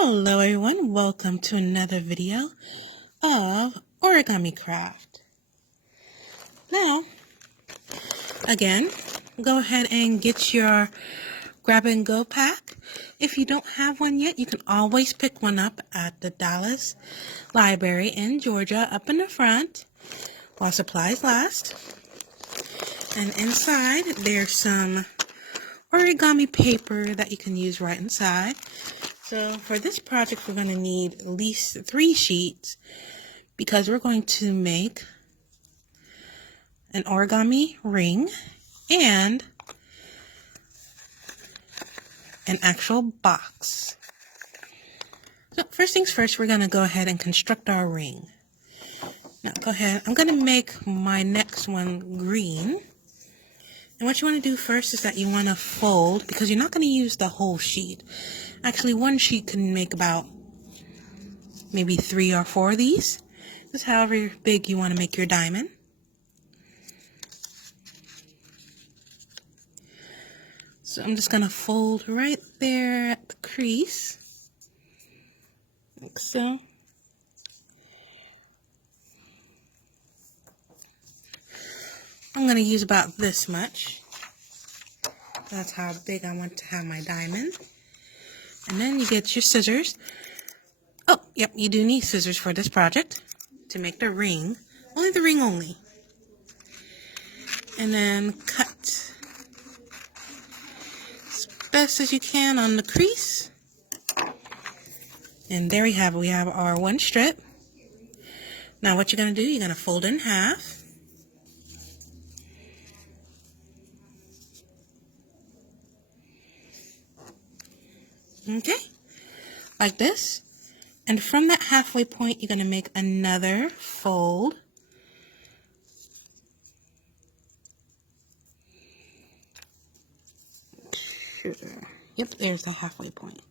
Hello everyone, welcome to another video of Origami Craft. Now, again, go ahead and get your grab and go pack. If you don't have one yet, you can always pick one up at the Dallas Library in Georgia up in the front while supplies last. And inside, there's some origami paper that you can use right inside. So for this project, we're going to need at least 3 sheets because we're going to make an origami ring and an actual box. So first things first, we're going to go ahead and construct our ring. Now go ahead, I'm going to make my next one green. And what you want to do first is that you want to fold, because you're not going to use the whole sheet. Actually, one sheet can make about maybe 3 or 4 of these. Just however big you want to make your diamond. So I'm just going to fold right there at the crease, like so. I'm going to use about this much. That's how big I want to have my diamond. And then you get your scissors. Oh, yep, you do need scissors for this project to make the ring. Only the ring only. And then cut as best as you can on the crease. And there we have it. We have our one strip. Now what you're going to do, you're going to fold it in half. Okay, like this. And from that halfway point, you're going to make another fold. Yep, there's the halfway point.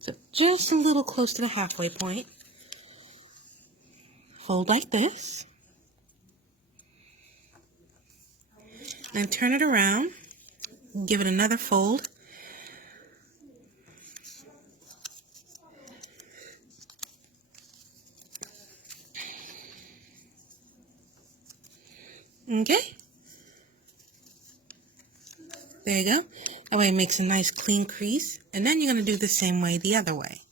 So just a little close to the halfway point. Fold like this. Then turn it around. Give it another fold. Okay, there you go. That way it makes a nice clean crease. And then you're going to do the same way the other way.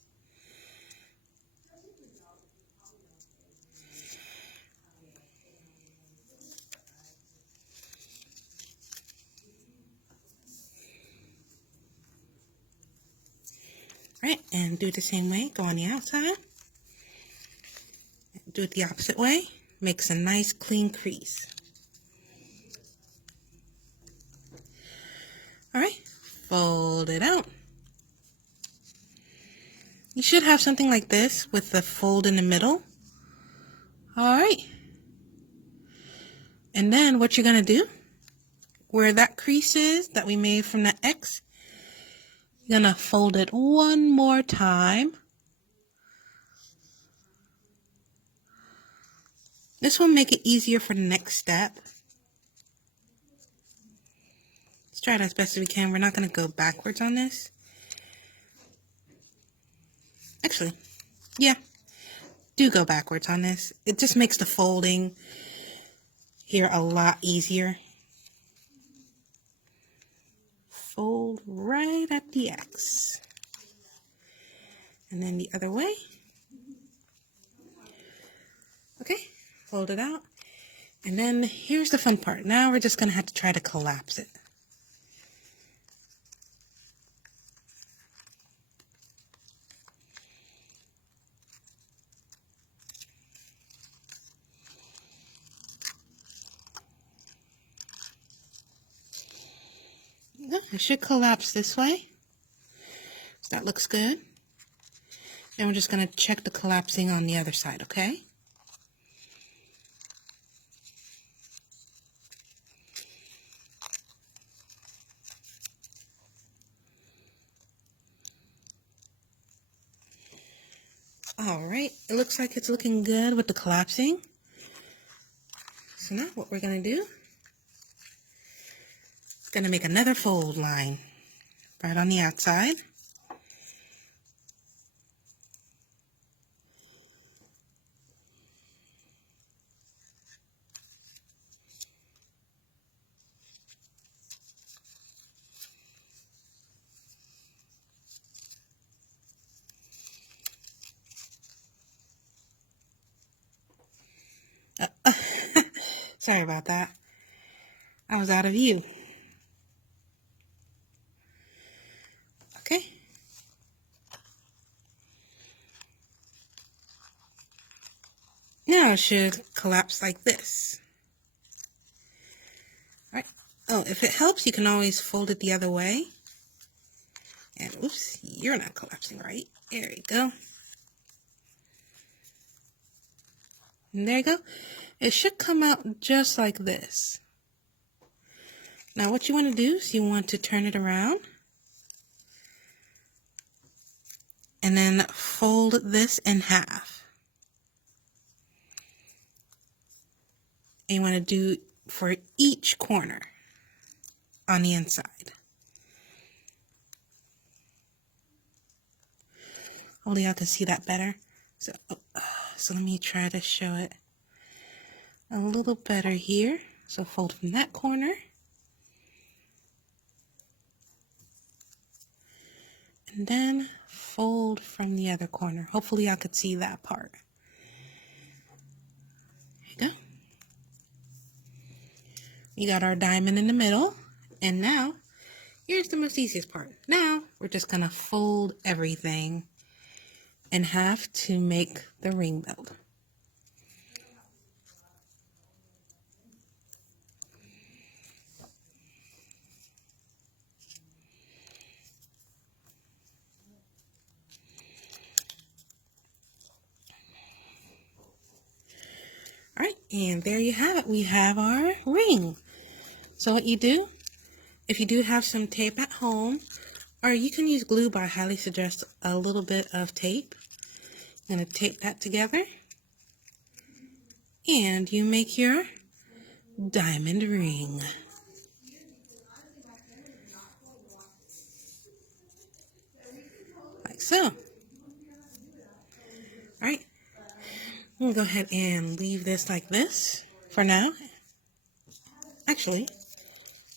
Right, and do it the same way. Go on the outside. Do it the opposite way. Makes a nice clean crease. Alright, fold it out. You should have something like this with the fold in the middle. Alright. And then what you're going to do, where that crease is that we made from the X, you're going to fold it one more time. This will make it easier for the next step. Let's try it as best as we can. We're not going to go backwards on this. Actually, yeah, do go backwards on this. It just makes the folding here a lot easier. Fold right at the X. And then the other way. Okay, fold it out. And then here's the fun part. Now we're just going to have to try to collapse it. It should collapse this way. So that looks good. And we're just going to check the collapsing on the other side, okay? Alright, it looks like it's looking good with the collapsing. So now what we're going to do, going to make another fold line right on the outside. Sorry about that. I was out of view. Okay. Now it should collapse like this. All right. Oh, if it helps, you can always fold it the other way. And oops, you're not collapsing right. There you go. And there you go. It should come out just like this. Now what you want to do is you want to turn it around. And then fold this in half. And you want to do for each corner on the inside. Hopefully y'all can see that better. So let me try to show it a little better here. So fold from that corner. And then fold from the other corner. Hopefully y'all could see that part. There you go. We got our diamond in the middle. And now, here's the most easiest part. Now, we're just going to fold everything in half to make the ring build. All right, and there you have it. We have our ring. So what you do, if you do have some tape at home, or you can use glue, but I highly suggest a little bit of tape. I'm going to tape that together. And you make your diamond ring. Like so. All right. I'm going to go ahead and leave this like this for now. Actually,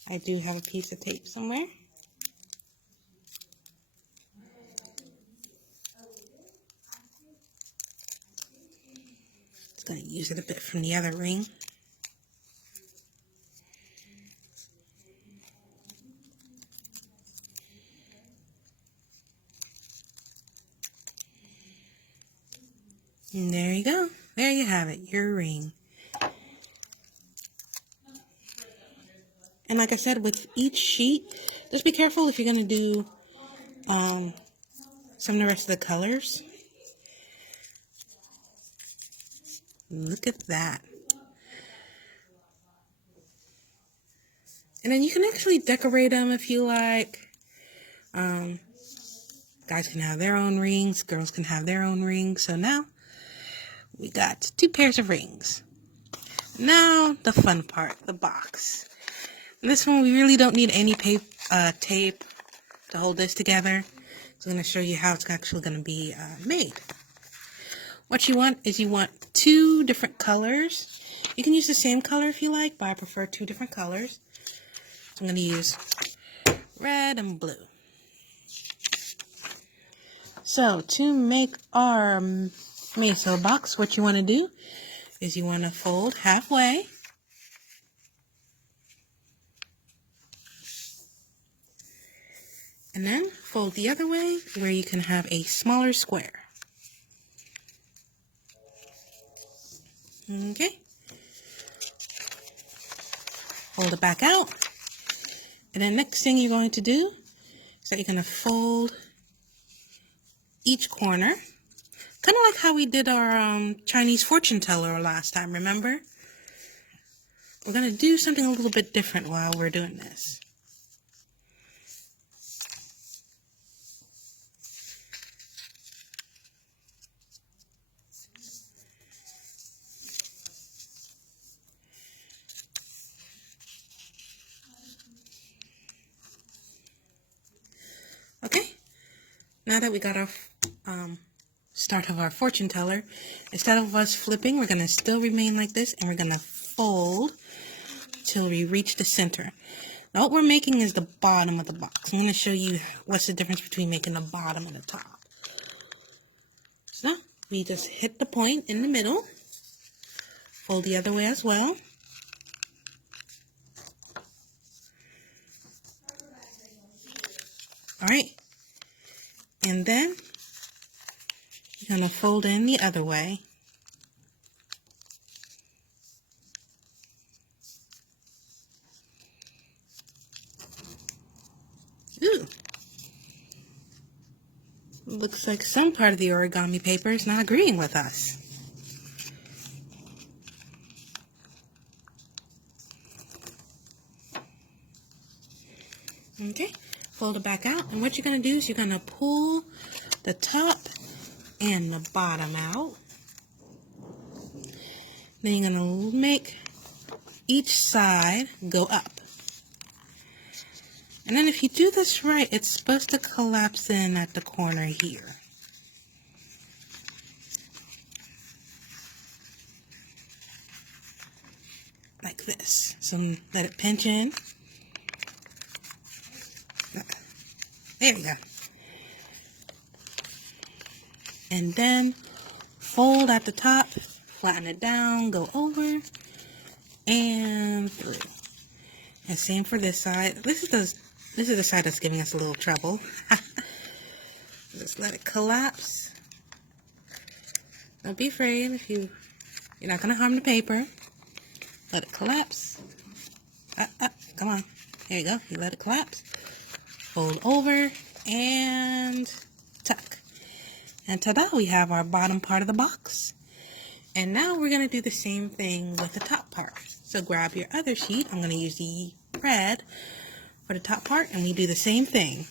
I do have a piece of tape somewhere. Just going to use it a bit from the other ring. And there you go. There you have it, your ring. And like I said, with each sheet, just be careful if you're going to do some of the rest of the colors. Look at that. And then you can actually decorate them if you like. Guys can have their own rings. Girls can have their own rings. So now we got 2 pairs of rings. Now the fun part, the box. And this one we really don't need any tape to hold this together. So I'm going to show you how it's actually going to be made. What you want is you want 2 different colors. You can use the same color if you like, but I prefer 2 different colors. So I'm going to use red and blue. So to make our meso box, what you want to do is you want to fold halfway. And then fold the other way where you can have a smaller square. Okay. Fold it back out. And then next thing you're going to do is that you're going to fold each corner. Kind of like how we did our Chinese fortune teller last time, remember? We're going to do something a little bit different while we're doing this. Okay, now that we got our start of our fortune teller, instead of us flipping, we're going to still remain like this, and we're going to fold till we reach the center. Now what we're making is the bottom of the box. I'm going to show you what's the difference between making the bottom and the top. So we just hit the point in the middle, fold the other way as well, Alright, and then you're going to fold in the other way. Ooh. Looks like some part of the origami paper is not agreeing with us. Okay, fold it back out, and what you're going to do is you're going to pull the top and the bottom out. Then you're going to make each side go up. And then if you do this right, it's supposed to collapse in at the corner here. Like this. So let it pinch in. There we go. And then fold at the top, flatten it down, go over, and through. And same for this side. This is the side that's giving us a little trouble. Just let it collapse. Don't be afraid if you're not going to harm the paper. Let it collapse. Come on. There you go. You let it collapse. Fold over and tuck. And ta-da, we have our bottom part of the box. And now we're going to do the same thing with the top part. So grab your other sheet. I'm going to use the red for the top part, and we do the same thing.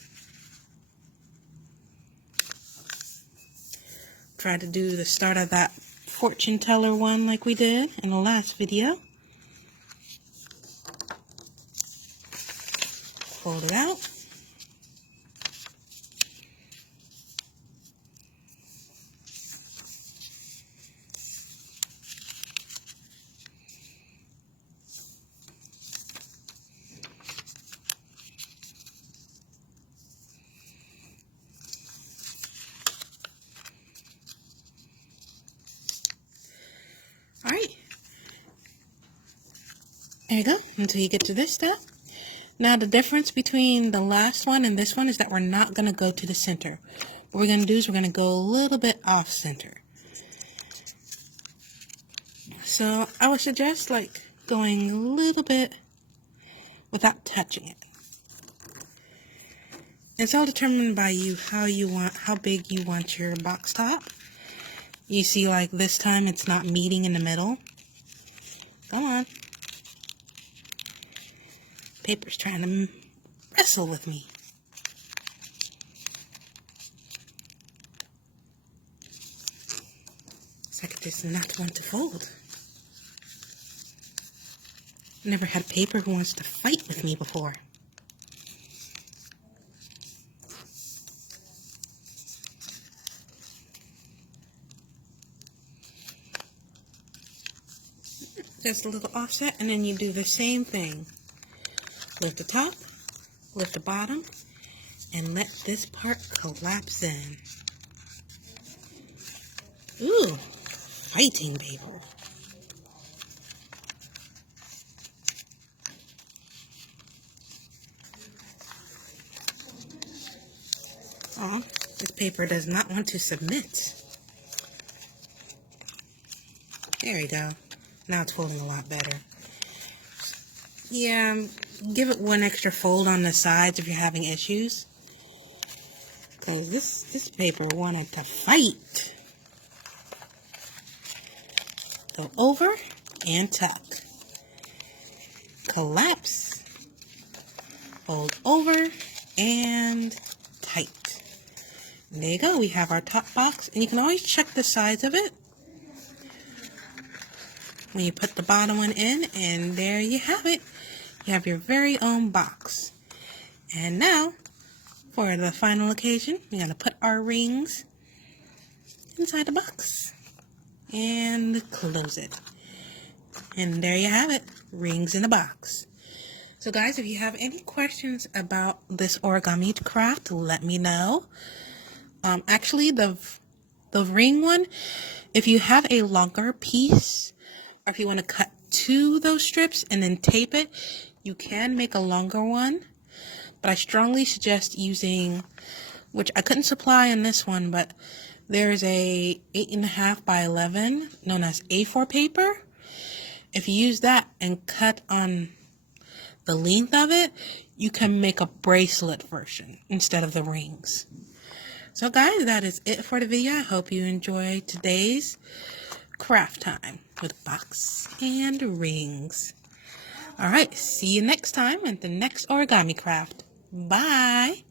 Try to do the start of that fortune teller one like we did in the last video. Fold it out. Alright, there you go, until you get to this step. Now the difference between the last one and this one is that we're not going to go to the center. What we're going to do is we're going to go a little bit off center. So I would suggest like going a little bit without touching it. It's all determined by you, how big you want your box top. You see, like this time it's not meeting in the middle. Come on. Paper's trying to wrestle with me. It's like it does not want to fold. Never had paper who wants to fight with me before. Just a little offset, and then you do the same thing. Lift the top, lift the bottom, and let this part collapse in. Ooh, fighting paper. Oh, this paper does not want to submit. There we go. Now it's folding a lot better. Yeah, give it one extra fold on the sides if you're having issues. Because this paper wanted to fight. Go over and tuck. Collapse. Fold over and tight. And there you go. We have our top box. And you can always check the sides of it when you put the bottom one in, and there you have it. You have your very own box. And now, for the final occasion, we're going to put our rings inside the box and close it. And there you have it, rings in the box. So guys, if you have any questions about this origami craft, let me know. Actually, the ring one, if you have a longer piece, or if you want to cut to those strips and then tape it, you can make a longer one. but I strongly suggest using, which I couldn't supply in this one, but there's a 8.5 by 11 known as A4 paper. If you use that and cut on the length of it, you can make a bracelet version instead of the rings. So guys, that is it for the video. I hope you enjoyed today's craft time with box and rings. Alright, see you next time at the next origami craft. Bye!